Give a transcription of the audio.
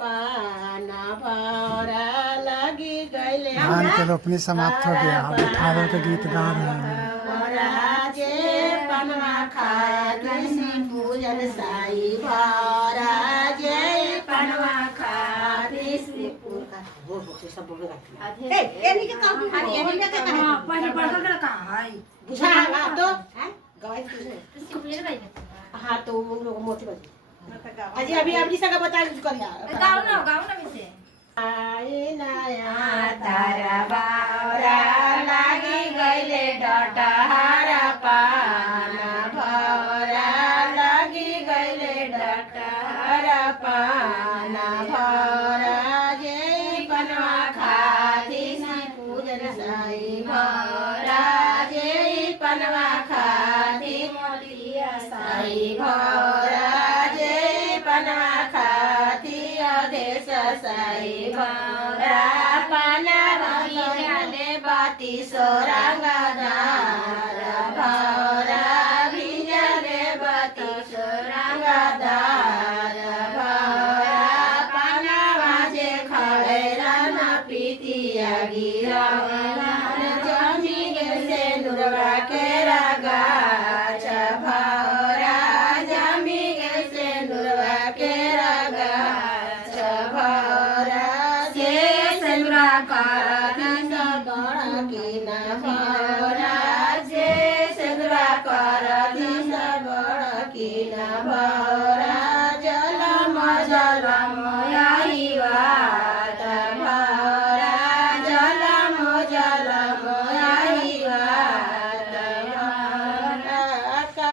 पाना भरा लगी गईले धान के रोपनी समाप्त हो गया। हम ठाकुर के गीत गा रहे हैं। राजे पनवा खाया कृषि पूजन साई भराजे पनवा खाया कृषि पूजन वो सब बोलेगा ए एनी के काम एनी में का कहां पहले पढ़ कर कहां है बुझा ना तो गवाई कृषि पूजन भाई हां तो वो लोग मोटी बात अजी अभी अपनी सगा बता करिया गाओ ना मिसे आई नया तारा बारा लागी गईले डटहारा पाना भरा लागी गईले डटहारा पाना भरा जे पनवा खाती सी पूजन साई भरा जे पनवा खाती मोलिया साई भरा जे पनवा खाती देश साई भरा पाना भले बाती सोरंगदार भरा भिजले बाती सोरंगदार भरा पाना बाजे खड़ेरा न पीतिया गिरा जमी से नुरवा के रगा भरा जमी से नुरवा के रगा भरा से सेनुरा करती सबड़ की न भरा से सेनुरा करती सबड़ की न भरा